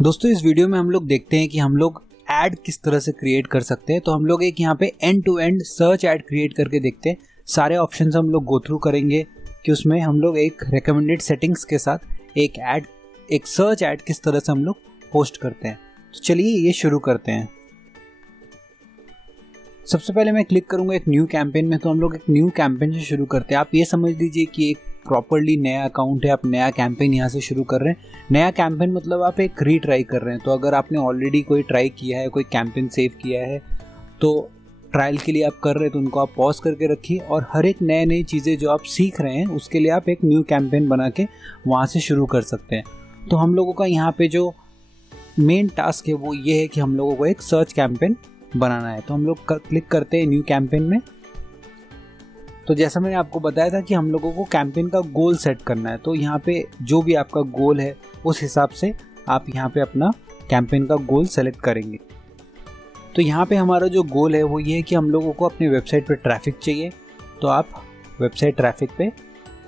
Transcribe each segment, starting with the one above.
दोस्तों इस वीडियो में हम लोग देखते हैं कि हम लोग ऐड किस तरह से क्रिएट कर सकते हैं। तो हम लोग एक यहाँ पे end to end search ad create करके देखते हैं। सारे ऑप्शंस हम लोग गो थ्रू करेंगे कि उसमें हम लोग एक रिकमेंडेड सेटिंग्स के साथ एक सर्च ऐड किस तरह से हम लोग पोस्ट करते हैं। तो चलिए ये शुरू करते हैं। सबसे पहले मैं क्लिक करूंगा एक न्यू कैंपेन में। तो हम लोग एक न्यू कैंपेन से शुरू करते हैं। आप ये समझ लीजिए कि एक प्रॉपर्ली नया अकाउंट है, आप नया कैंपेन यहाँ से शुरू कर रहे हैं। नया कैंपेन मतलब आप एक रीट्राई कर रहे हैं। तो अगर आपने ऑलरेडी कोई ट्राई किया है, कोई कैंपेन सेव किया है, तो ट्रायल के लिए आप कर रहे हैं तो उनको आप पॉज करके रखिए और हर एक नई चीज़ें जो आप सीख रहे हैं उसके लिए आप एक न्यू कैंपेन बना के वहाँ से शुरू कर सकते हैं। तो हम लोगों का यहाँ पे जो मेन टास्क है वो ये है कि हम लोगों को एक सर्च कैंपेन बनाना है। तो हम लोग क्लिक करते हैं न्यू कैंपेन में। तो जैसा मैंने आपको बताया था कि हम लोगों को कैंपेन का गोल सेट करना है। तो यहाँ पे जो भी आपका गोल है उस हिसाब से आप यहाँ पे अपना कैंपेन का गोल सेलेक्ट करेंगे। तो यहाँ पे हमारा जो गोल है वो ये है कि हम लोगों को अपनी वेबसाइट पे ट्रैफिक चाहिए। तो आप वेबसाइट ट्रैफिक पे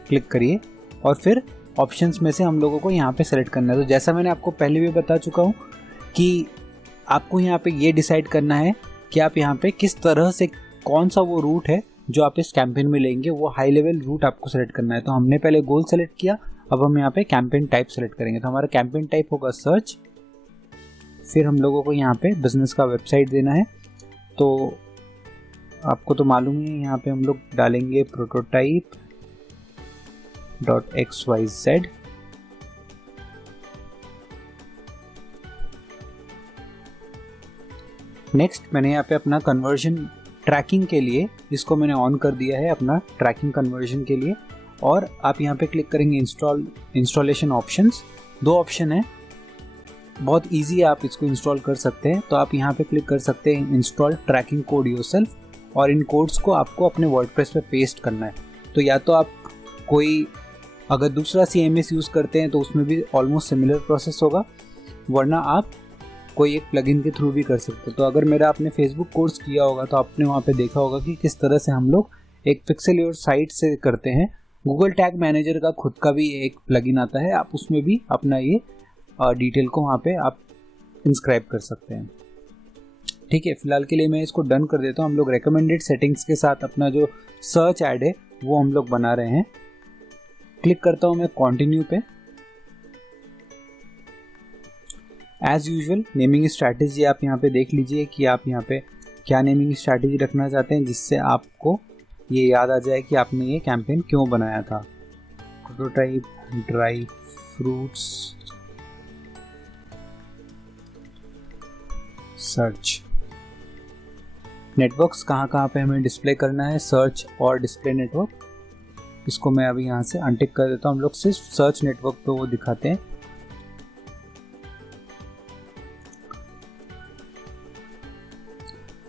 क्लिक करिए और फिर ऑप्शंस में से हम लोगों को यहाँ पे सेलेक्ट करना है। तो जैसा मैंने आपको पहले भी बता चुका हूँ कि आपको यहाँ पे ये डिसाइड करना है कि आप यहाँ पे किस तरह से कौन सा वो रूट है जो आप इस कैंपेन में लेंगे, वो हाई लेवल रूट आपको सेलेक्ट करना है। तो हमने पहले गोल सेलेक्ट किया, अब हम यहाँ पे कैंपेन टाइप सेलेक्ट करेंगे। तो हमारा कैंपेन टाइप होगा सर्च। फिर हम लोगों को यहाँ पे बिजनेस का वेबसाइट देना है। तो आपको तो मालूम ही है, यहाँ पे हम लोग डालेंगे prototype.xyz। नेक्स्ट मैंने यहाँ पे अपना कन्वर्जन ट्रैकिंग के लिए इसको मैंने ऑन कर दिया है, अपना ट्रैकिंग कन्वर्जन के लिए। और आप यहाँ पे क्लिक करेंगे इंस्टॉलेशन ऑप्शंस। 2 ऑप्शन है, बहुत इजी है, आप इसको इंस्टॉल कर सकते हैं। तो आप यहाँ पे क्लिक कर सकते हैं इंस्टॉल ट्रैकिंग कोड योरसेल्फ, और इन कोड्स को आपको अपने वर्डप्रेस पे पेस्ट करना है। तो या तो आप कोई अगर दूसरा CMS यूज़ करते हैं तो उसमें भी ऑलमोस्ट सिमिलर प्रोसेस होगा, वरना आप कोई एक प्लगइन के थ्रू भी कर सकते हो। तो अगर मेरा आपने फेसबुक कोर्स किया होगा तो आपने वहाँ पे देखा होगा कि किस तरह से हम लोग एक पिक्सेल योर साइट से करते हैं। गूगल टैग मैनेजर का खुद का भी एक प्लगइन आता है, आप उसमें भी अपना ये डिटेल को वहाँ पे आप इंस्क्राइब कर सकते हैं। ठीक है, फिलहाल के लिए मैं इसको डन कर देता हूँ। हम लोग रिकमेंडेड सेटिंग्स के साथ अपना जो सर्च ऐड है वो हम लोग बना रहे हैं। क्लिक करता हूँ मैं कंटिन्यू पे। एज यूजुअल नेमिंग स्ट्रैटेजी आप यहाँ पे देख लीजिए कि आप यहाँ पे क्या नेमिंग स्ट्रैटेजी रखना चाहते हैं, जिससे आपको ये याद आ जाए कि आपने ये कैंपेन क्यों बनाया था। Prototype dry fruits search. Networks कहाँ पे हमें डिस्प्ले करना है, सर्च और डिस्प्ले नेटवर्क। इसको मैं अभी यहाँ से अनटिक कर देता हूँ। हम लोग सिर्फ सर्च नेटवर्क पे वो दिखाते हैं।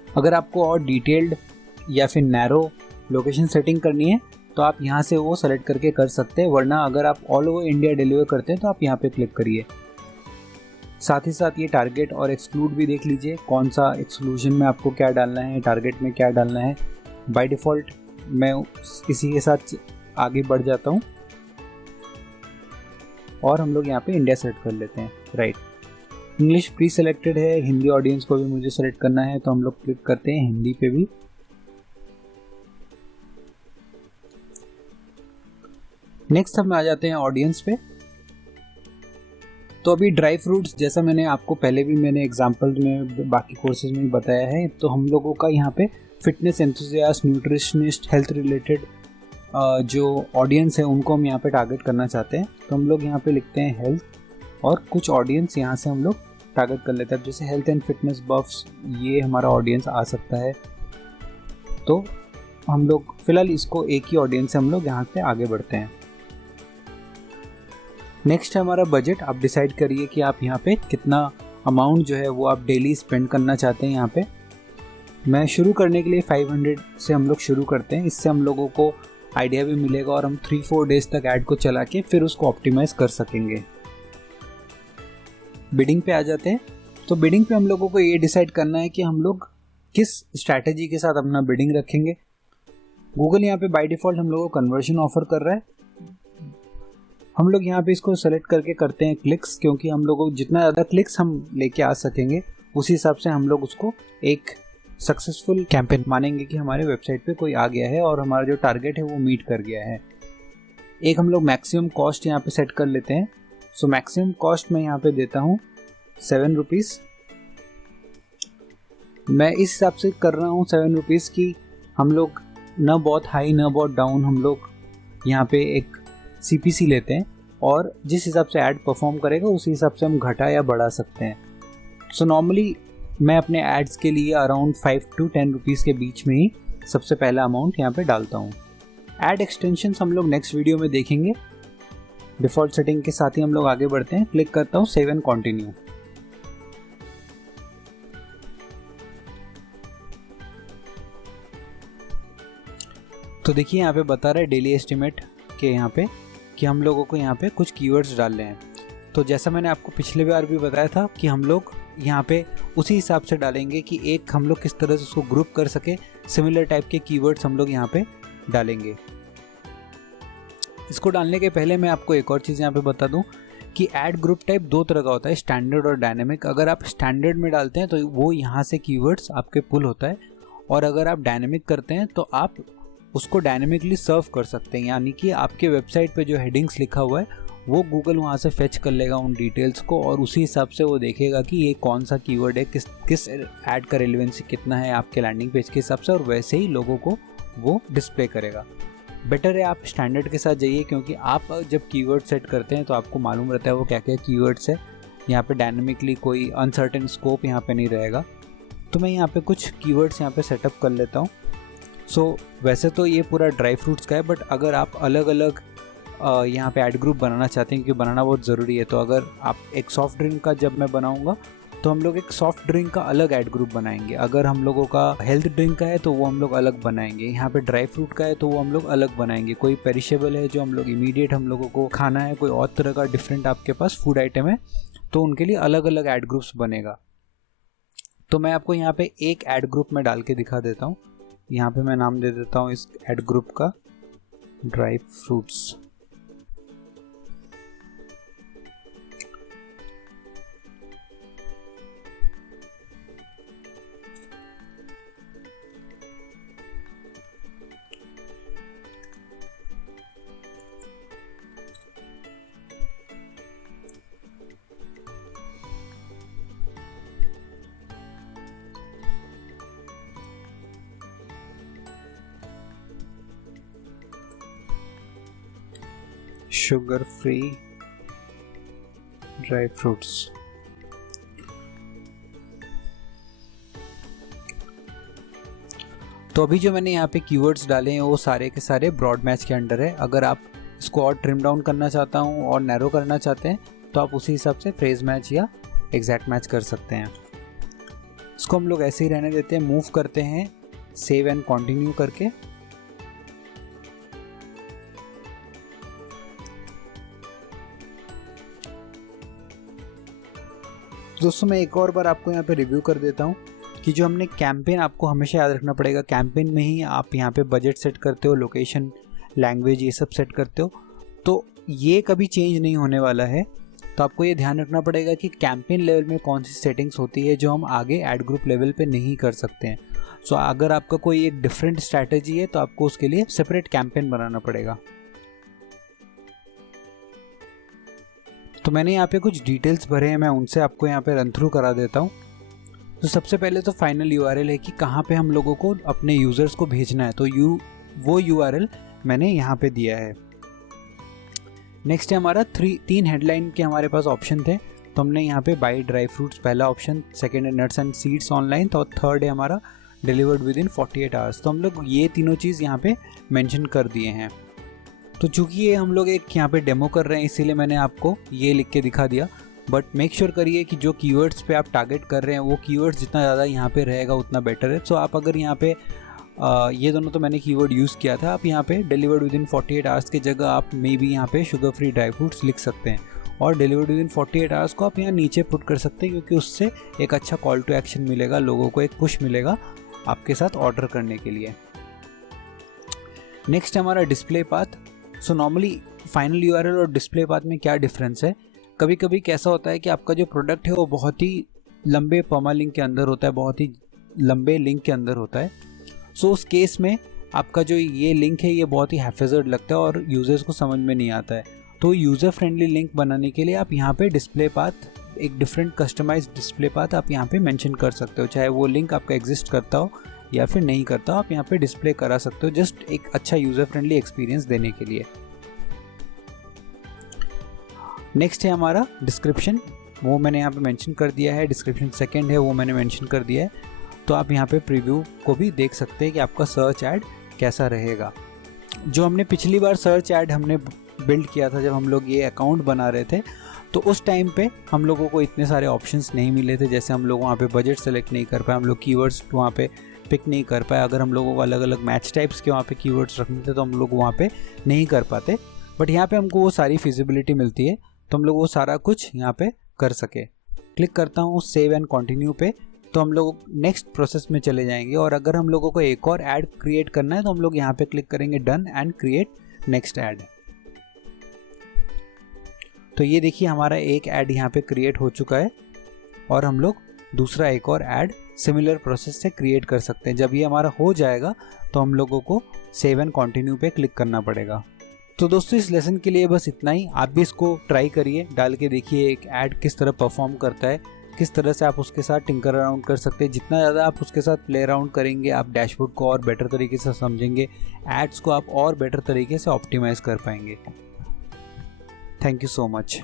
अगर आपको और डिटेल्ड या फिर नैरो लोकेशन सेटिंग करनी है तो आप यहाँ से वो सेलेक्ट करके कर सकते हैं, वरना अगर आप ऑल ओवर इंडिया डिलीवर करते हैं तो आप यहाँ पे क्लिक करिए। साथ ही साथ ये टारगेट और एक्सक्लूड भी देख लीजिए, कौन सा एक्सक्लूजन में आपको क्या डालना है, टारगेट में क्या डालना है। बाय डिफ़ॉल्ट मैं इसी के साथ आगे बढ़ जाता हूँ और हम लोग यहाँ पे इंडिया सेलेक्ट कर लेते हैं। राइट, इंग्लिश प्री सेलेक्टेड है, हिंदी ऑडियंस को भी मुझे सेलेक्ट करना है, तो हम लोग क्लिक करते हैं हिंदी पे भी। नेक्स्ट हम आ जाते हैं ऑडियंस पे। तो अभी ड्राई फ्रूट्स, जैसा मैंने आपको पहले भी मैंने एग्जांपल में बाकी कोर्सेज में भी बताया है, तो हम लोगों का यहाँ पे fitness enthusiast, nutritionist, health related जो ऑडियंस है उनको हम यहाँ पे टारगेट करना चाहते हैं। तो हम लोग यहाँ पे लिखते हैं हेल्थ और कुछ ऑडियंस यहाँ से हम लोग टारगेट कर लेते हैं। जैसे हेल्थ एंड फिटनेस बफ्स, ये हमारा ऑडियंस आ सकता है। तो हम लोग फिलहाल इसको एक ही ऑडियंस से हम लोग यहाँ पे आगे बढ़ते हैं। नेक्स्ट है हमारा बजट। आप डिसाइड करिए कि आप यहाँ पे कितना अमाउंट जो है वो आप डेली स्पेंड करना चाहते हैं। यहाँ पे मैं शुरू करने के लिए 500 से हम लोग शुरू करते हैं। इससे हम लोगों को आइडिया भी मिलेगा और हम 3-4 डेज तक ऐड को चला के फिर उसको ऑप्टिमाइज कर सकेंगे। बिडिंग पे आ जाते हैं। तो बिडिंग पे हम लोगों को ये डिसाइड करना है कि हम लोग किस स्ट्रैटेजी के साथ अपना बिडिंग रखेंगे। गूगल यहाँ पे बाय डिफ़ॉल्ट हम लोगों को कन्वर्जन ऑफर कर रहा है। हम लोग यहाँ पे इसको सेलेक्ट करके करते हैं क्लिक्स, क्योंकि हम लोगों को जितना ज़्यादा क्लिक्स हम लेके आ सकेंगे उसी हिसाब से हम लोग उसको एक सक्सेसफुल कैंपेन मानेंगे कि हमारे वेबसाइट पे कोई आ गया है और हमारा जो टारगेट है वो मीट कर गया है। एक हम लोग मैक्सिमम कॉस्ट यहाँ पे सेट कर लेते हैं। सो मैक्सिमम कॉस्ट मैं यहाँ पे देता हूँ 7 रुपीज़। मैं इस हिसाब से कर रहा हूँ 7 रुपीज़ की हम लोग न बहुत हाई न बहुत डाउन, हम लोग यहाँ पे एक CPC लेते हैं और जिस हिसाब से ऐड परफॉर्म करेगा उसी हिसाब से हम घटा या बढ़ा सकते हैं। सो नॉर्मली मैं अपने एड्स के लिए अराउंड 5 to 10 रुपीज़ के बीच में ही सबसे पहला अमाउंट यहाँ पे डालता हूँ। ऐड एक्सटेंशंस हम लोग नेक्स्ट वीडियो में देखेंगे। डिफ़ॉल्ट सेटिंग के साथ ही हम लोग आगे बढ़ते हैं। क्लिक करता हूँ सेव एंड कंटिन्यू। तो देखिए यहाँ पे बता रहा है डेली एस्टिमेट के यहाँ पे कि हम लोगों को यहाँ पे कुछ कीवर्ड्स डालने हैं। तो जैसा मैंने आपको पिछले बार भी बताया था कि हम लोग यहाँ पे उसी हिसाब से डालेंगे कि एक हम लोग किस तरह से उसको ग्रुप कर सके। सिमिलर टाइप के कीवर्ड्स हम लोग यहाँ पे डालेंगे। इसको डालने के पहले मैं आपको एक और चीज़ यहाँ पे बता दूँ कि ऐड ग्रुप टाइप 2 तरह का होता है, स्टैंडर्ड और डायनेमिक। अगर आप स्टैंडर्ड में डालते हैं तो वो यहाँ से कीवर्ड्स आपके पुल होता है, और अगर आप डायनेमिक करते हैं तो आप उसको डायनेमिकली सर्व कर सकते हैं। यानी कि आपके वेबसाइट पे जो हेडिंग्स लिखा हुआ है वो गूगल वहाँ से फेच कर लेगा उन डिटेल्स को, और उसी हिसाब से वो देखेगा कि ये कौन सा कीवर्ड है, किस ऐड का रेलेवेंसी कितना है आपके लैंडिंग पेज के हिसाब से, और वैसे ही लोगों को वो डिस्प्ले करेगा। बेटर है आप स्टैंडर्ड के साथ जाइए, क्योंकि आप जब कीवर्ड सेट करते हैं तो आपको मालूम रहता है वो क्या क्या कीवर्ड्स है। यहाँ पे डायनेमिकली कोई अनसर्टेन स्कोप यहाँ पे नहीं रहेगा। तो मैं यहाँ पे कुछ कीवर्ड्स यहाँ पे सेटअप कर लेता हूँ। सो वैसे तो ये पूरा ड्राई फ्रूट्स का है, बट अगर आप अलग अलग यहाँ पे ऐड ग्रुप बनाना चाहते हैं, क्योंकि बनाना बहुत ज़रूरी है, तो अगर आप एक सॉफ्ट ड्रिंक का जब मैं बनाऊँगा तो हम लोग एक सॉफ्ट ड्रिंक का अलग ऐड ग्रुप बनाएंगे। अगर हम लोगों का हेल्थ ड्रिंक का है तो वो हम लोग अलग बनाएंगे। यहाँ पे ड्राई फ्रूट का है तो वो हम लोग अलग बनाएंगे। कोई पेरिशेबल है जो हम लोग इमीडिएट हम लोगों को खाना है, कोई और तरह का डिफरेंट आपके पास फूड आइटम है, तो उनके लिए अलग अलग ऐड ग्रुप्स बनेगा। तो मैं आपको यहाँ पे एक ऐड ग्रुप में डाल के दिखा देता हूँ। यहाँ पे मैं नाम दे देता हूँ इस ऐड ग्रुप का dry fruits. Sugar free dry fruits. तो अभी जो मैंने यहाँ पे कीवर्ड्स डाले हैं वो सारे के सारे ब्रॉड मैच के अंडर है। अगर आप इसको और ट्रिम डाउन करना चाहता हूँ और नैरो करना चाहते हैं तो आप उसी हिसाब से फ्रेज मैच या एग्जैक्ट मैच कर सकते हैं। इसको हम लोग ऐसे ही रहने देते हैं। मूव करते हैं सेव एंड कंटिन्यू करके। दोस्तों मैं एक और बार आपको यहाँ पे रिव्यू कर देता हूँ कि जो हमने कैंपेन, आपको हमेशा याद रखना पड़ेगा कैंपेन में ही आप यहाँ पे बजट सेट करते हो, लोकेशन, लैंग्वेज, ये सब सेट करते हो, तो ये कभी चेंज नहीं होने वाला है। तो आपको ये ध्यान रखना पड़ेगा कि कैंपेन लेवल में कौन सी सेटिंग्स होती है जो हम आगे ऐड ग्रुप लेवल पे नहीं कर सकते हैं। सो अगर आपका कोई एक डिफरेंट स्ट्रैटेजी है तो आपको उसके लिए सेपरेट कैंपेन बनाना पड़ेगा। तो मैंने यहाँ पे कुछ डिटेल्स भरे हैं, मैं उनसे आपको यहाँ पे रन थ्रू करा देता हूँ। तो सबसे पहले तो फाइनल यूआरएल है कि कहाँ पे हम लोगों को अपने यूज़र्स को भेजना है, तो वो यूआरएल मैंने यहाँ पे दिया है। नेक्स्ट है हमारा 3 हेडलाइन के हमारे पास ऑप्शन थे, तो हमने यहाँ पे बाई ड्राई फ्रूट्स पहला ऑप्शन, सेकेंड है नट्स एंड सीड्स ऑनलाइन, तो थर्ड है हमारा डिलीवर्ड विद इन 48 आवर्स। तो हम लोग ये तीनों चीज़ यहाँ पे मेंशन कर दिए हैं। तो चूँकि ये हम लोग एक यहाँ पे डेमो कर रहे हैं इसीलिए मैंने आपको ये लिख के दिखा दिया, बट मेक श्योर करिए कि जो कीवर्ड्स पे आप टारगेट कर रहे हैं वो कीवर्ड्स जितना ज़्यादा यहाँ पे रहेगा उतना बेटर है। सो आप अगर यहाँ पे ये दोनों तो मैंने कीवर्ड यूज़ किया था, आप यहाँ पे डिलीवर्ड विद इन 48 आवर्स की जगह आप मे बी यहाँ पे शुगर फ्री ड्राई फ्रूट्स लिख सकते हैं, और डिलीवर्ड विद इन 48 आवर्स को आप यहाँ नीचे पुट कर सकते हैं, क्योंकि उससे एक अच्छा कॉल टू एक्शन मिलेगा, लोगों को एक पुश मिलेगा आपके साथ ऑर्डर करने के लिए। नेक्स्ट हमारा display path. So normally final URL और डिस्प्ले पाथ में क्या डिफरेंस है। कभी कभी कैसा होता है कि आपका जो प्रोडक्ट है वो बहुत ही लंबे परमालिंक के अंदर होता है, बहुत ही लंबे लिंक के अंदर होता है। सो उस केस में आपका जो ये लिंक है ये बहुत ही हैफेजर्ड लगता है और यूजर्स को समझ में नहीं आता है। तो यूज़र फ्रेंडली लिंक बनाने के लिए आप यहाँ पे डिस्प्ले पाथ, एक डिफरेंट कस्टमाइज डिस्प्ले पाथ आप यहाँ पे मेंशन कर सकते हो। चाहे वो लिंक आपका एग्जिस्ट करता हो या फिर नहीं करता हो, आप यहाँ पे डिस्प्ले करा सकते हो, जस्ट एक अच्छा यूज़र फ्रेंडली एक्सपीरियंस देने के लिए। नेक्स्ट है हमारा डिस्क्रिप्शन, वो मैंने यहाँ पे मेंशन कर दिया है। डिस्क्रिप्शन सेकंड है, वो मैंने मेंशन कर दिया है। तो आप यहाँ पे प्रीव्यू को भी देख सकते हैं कि आपका सर्च ऐड कैसा रहेगा। जो हमने पिछली बार सर्च ऐड हमने बिल्ड किया था, जब हम लोग ये अकाउंट बना रहे थे, तो उस टाइम पे हम लोगों को इतने सारे ऑप्शंस नहीं मिले थे। जैसे हम लोग वहाँ पे बजट सेलेक्ट नहीं कर पाए, हम लोग कीवर्ड्स वहाँ पे पिक नहीं कर पाए। अगर हम लोगों को अलग अलग मैच टाइप्स के वहाँ पे कीवर्ड्स रखने थे तो हम लोग वहाँ पे नहीं कर पाते। बट यहाँ पे हमको वो सारी फिजिबिलिटी मिलती है, तो हम लोग वो सारा कुछ यहाँ पे कर सके। क्लिक करता हूँ सेव एंड कंटिन्यू पे, तो हम लोग नेक्स्ट प्रोसेस में चले जाएंगे। और अगर हम लोगों को एक और ऐड क्रिएट करना है तो हम लोग यहाँ पे क्लिक करेंगे done and create next add. तो ये देखिए हमारा एक ऐड यहाँ पे क्रिएट हो चुका है और हम लोग दूसरा एक और ऐड सिमिलर प्रोसेस से क्रिएट कर सकते हैं। जब ये हमारा हो जाएगा तो हम लोगों को सेव एंड कंटिन्यू पे क्लिक करना पड़ेगा। तो दोस्तों इस लेसन के लिए बस इतना ही। आप भी इसको ट्राई करिए, डाल के देखिए एक ऐड किस तरह परफॉर्म करता है, किस तरह से आप उसके साथ टिंकर अराउंड कर सकते हैं। जितना ज़्यादा आप उसके साथ प्ले अराउंड करेंगे, आप डैशबोर्ड को और बेटर तरीके से समझेंगे, एड्स को आप और बेटर तरीके से ऑप्टिमाइज़ कर पाएंगे। Thank you so much.